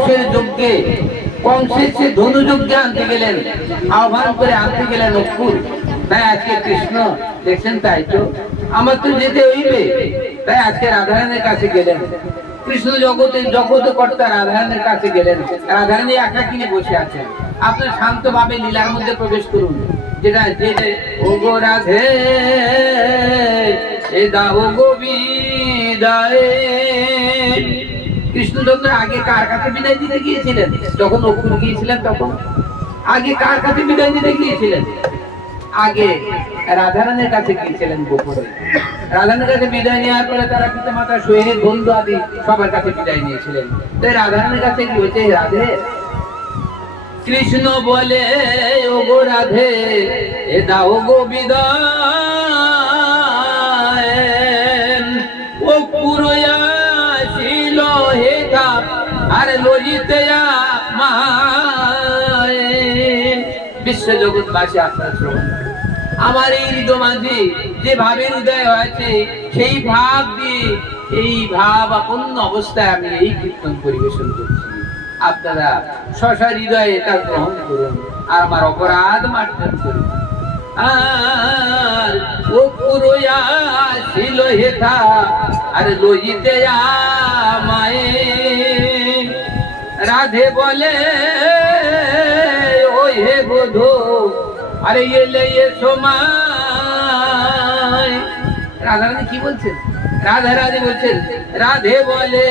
কংসের যজ্ঞে কংসের সে ধনু যজ্ঞে আনতে গেলেন, আহ্বান করে আনতে গেলেন অক্ষুর। তাই আজকে কৃষ্ণ, দেখছেন তাই তো? আমার তো যেতে হইবে। তাই আজকে রাধারানের কাছে গেলেন। কৃষ্ণ জগতে, জগত কর্তা রাধারানের কাছে গেলেন। রাধারানী একা কিনে বসে আছেন। আপনার শান্ত ভাবে লীলার মধ্যে প্রবেশ করুন। যেটা যেটা ও গো রাধে, এ দাও গো বিদায়। কৃষ্ণচন্দ্র আগে কার কাছে বিদায় দিতে গিয়েছিলেন? যখন অক্ষুর গিয়েছিলেন তখন? আগে কার কাছে বিদায় দিতে গিয়েছিলেন? আগে রাধারানের কাছে গিয়েছিলেন গোপনে। রাধারানের কাছে বিদায় নেওয়ার পরে তারা পিতা মাতা সৈনিক বন্ধু আদি সবার কাছে বিদায় নিয়েছিলেন। তাই রাধারানের কাছে কি হয়েছে? রাধে, কৃষ্ণ বলে ও গো রাধে, এ দাও গো বিদায়। বিশ্ব আপনার শ্রবণ আমার এই মাঝে যে ভাবের উদয় হয়েছে, সেই ভাব দিয়ে, এই ভাব অবস্থায় আমি এই কীর্তন পরিবেশন করছি। আপনারা শশা হৃদয়ে তা গ্রহণ করুন আর আমার অপরাধ মার্জন করুন। আর ও পুরোয়া ছিল আর আমায়। রাধে বলে হে বোধো আরে এলে এ সময় রাধা রানী কি বলছেন? রাধা রাধে বলছেন, রাধে বলে,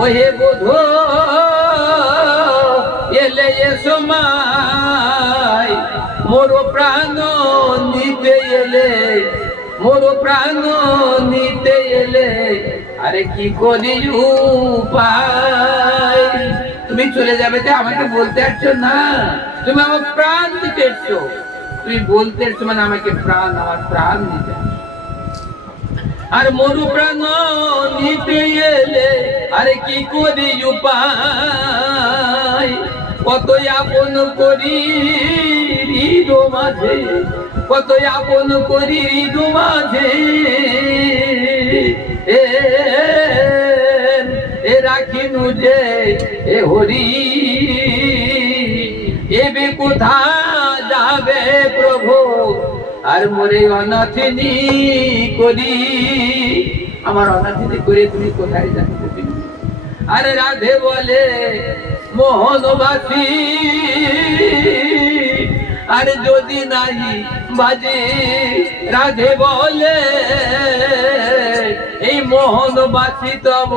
ও হে বোধো এলে এ সময় মোর প্রাণ নিতে এলে, মোর প্রাণ নিতে এলে, আরে কি করি উপায়? তুমি চলে যাবে তো আমাকে বলতে আসছো না। তুমি আমার প্রাণ দিতে এসছো। তুমি বলতে এসছো মানে আমাকে প্রাণ, আমার প্রাণ দিতে আর মরু প্রাণ নিতে এলে আরে কি করি উপায় কত আপন করি হৃদ মাঝে কত আপন করি হৃদ মাঝে। এ এ রাখিনু যে এ হরি। এবে কোথা যাবে প্রভু? আর মোরে অনাথিনী করি। আমার অনাথিনী করে তুমি কোথায় যাবে তুমি আরে রাধে বলে, মোহনবাসী, আরে যদি নাই বাজে, রাধে বলে, এই মোহনবাসী তব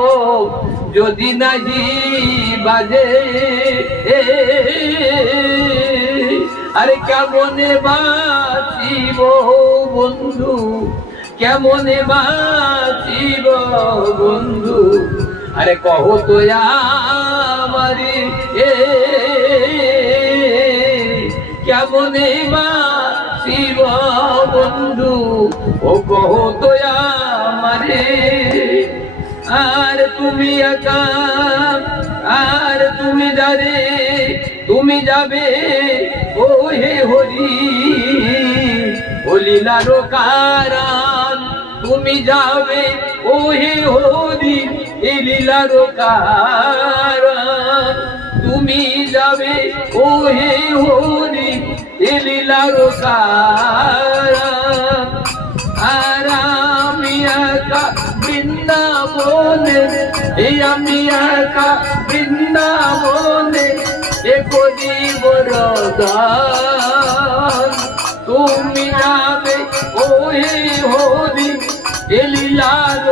যদি নাহি বাজে আরে কেমনে বাঁচিব বন্ধু? কেমনে বাঁচিব বন্ধু? আরে কহ তো আমারে, এ, কেমনে বাঁচিব বন্ধু? ও কহ তো আমারে আর তুমি একা, আর তুমি যারে তুমি যাবে, ও হে হরি ও লীলার তুমি যাবে, ও হে হরি, এ লীলার তুমি যাবে, ও হে হরি, এ লীলার এই আমি একা বৃন্দাবনে এ করিব তুমি যাবে ও হরি, এ লীলার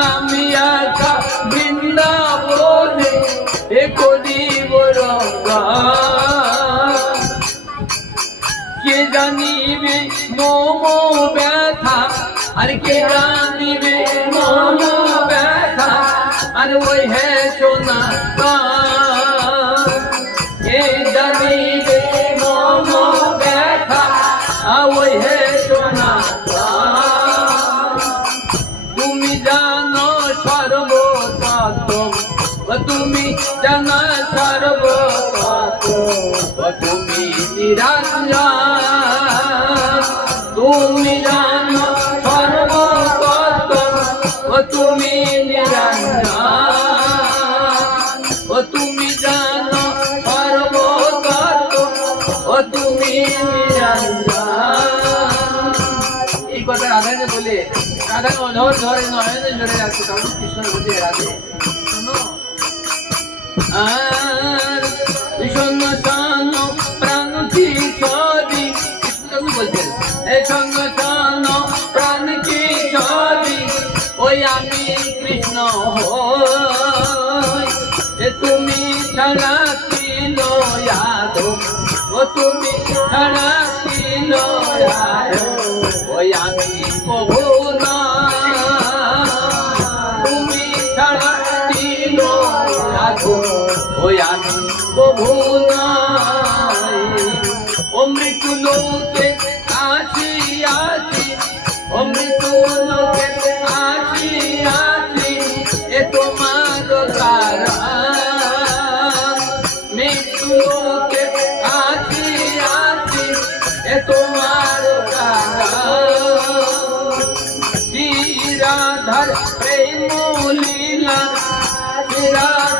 আমি একা বৃন্দাবনে এ করিব কে জানিবে মম ব্যথা, আর কে জানিবে আর ওই হে সোনা কে জানিবে মম ব্যথা আর ওই হে সোনা তুমি জানো ও তুমি জানো ও তুমি নিরঞ্জন তুমি জানো রাধা অধর ধরে নয়নে জড়ে যাচ্ছে তখন কৃষ্ণ বলছে রাধে শোনো আর বিষণ্ণ প্রাণ কি ছবি কৃষ্ণ বলছেন এই প্রভু নাই লোকে আসি আসি ও মৃত্যু লোকে আসি আসি এ তোমার মৃত্যু লোকে আসি আসি এ তোমার তারা শ্রীরাধার প্রেম লীলা প্রেম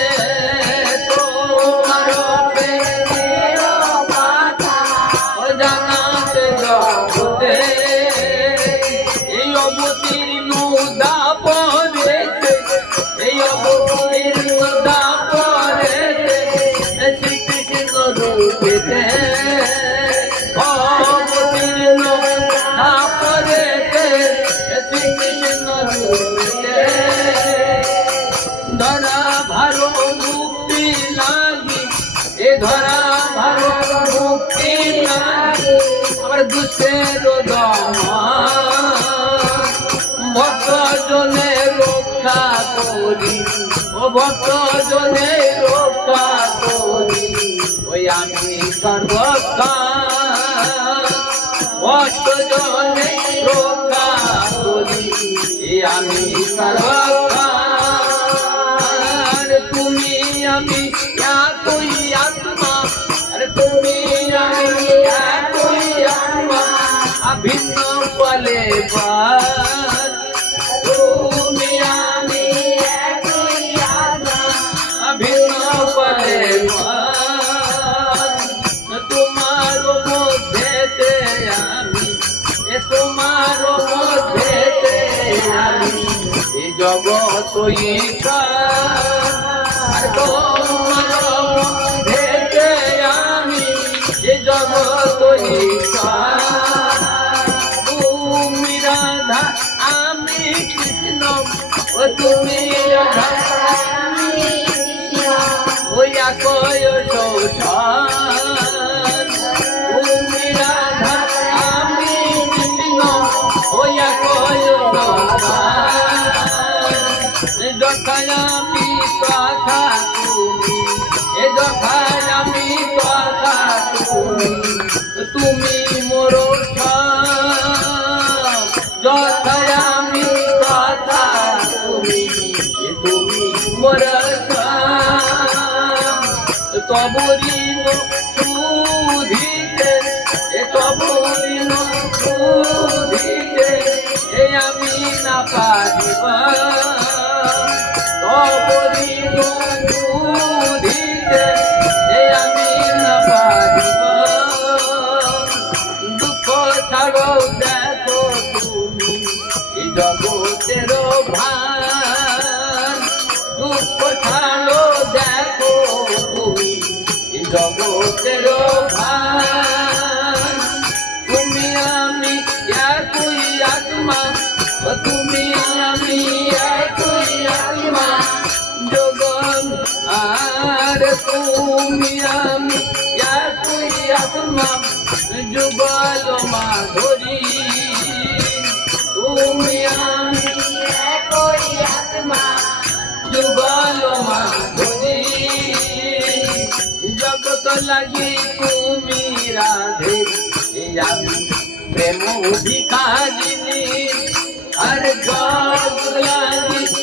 ধরা ভালো মুক্তি লাগি। এ ধরা ভালো মুক্তি লাগি। আমার ভক্ত জনে রক্ষা করি। ও ভক্ত জনে রক্ষা করি। ওই আমি সর্বক্ষা ভক্ত জনে রক্ষা করি। আমি সর্বক্ষা আমি এ তোমার মধ্যেতে আমি এ জগৎ আর তোমার মধ্যেতে আমি এ জগৎ তুমি রাধা, আমি কৃষ্ণ, ও তুমি রাধা। সুধিতে, এ তবরিন সুধিতে, এ পারিবা। তবরিন সুধিতে, এ আমি না পারিবা। ছাড়ো, দেখো তুমি জগতের ভান যুগল মাধুরী জগত লাগি তুমি রাধে আমি প্রেম ভিখারিনী আর জগত লাগি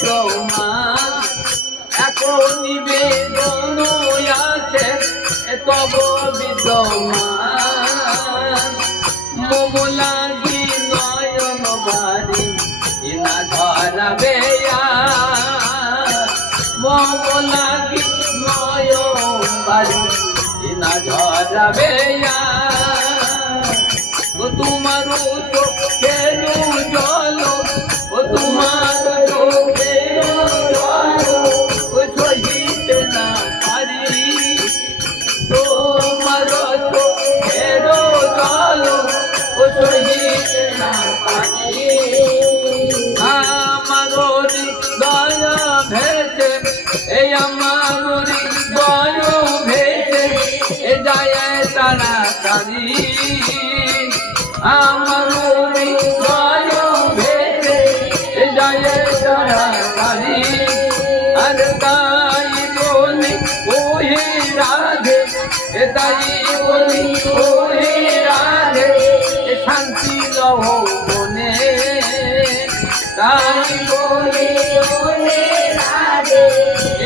তোমার এখন নিবেদন আছে তব বিদ্যমান। মোমলাগি নয়ন বাড়ি ইনা ধরাবে মোমলাগি নয়ন বাড়ি ইনা ধরাবে তোমার তো খেলু জল ও তোমার আমার বড় ভেসে এ যায় তাড়াতাড়ি। আমার বড় ভেসে এ যায় তাড়াতাড়ি। আর তাই বলি, ওহে রাধে। শান্তি লহ মনে। তাই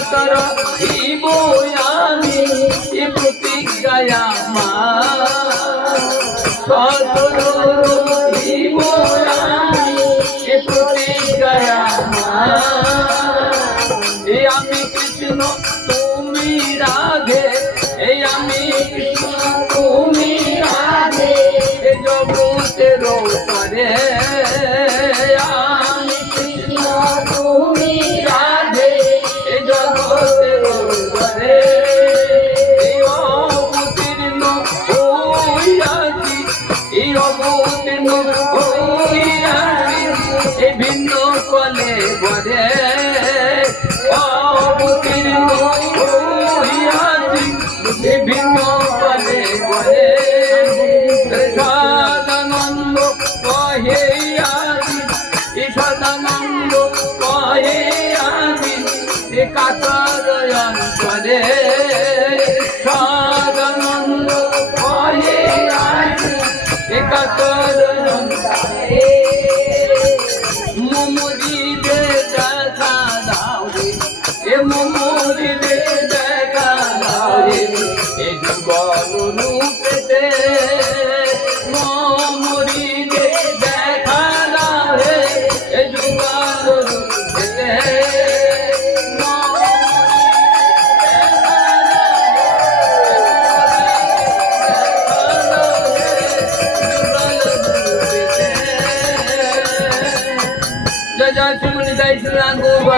সাতার দিব আমি এ প্রতিজ্ঞায় আমার। সতর দিব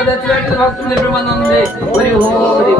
ഭക്തം ബ്രഹ്മാനന്ദേ ഒരു ഹോരി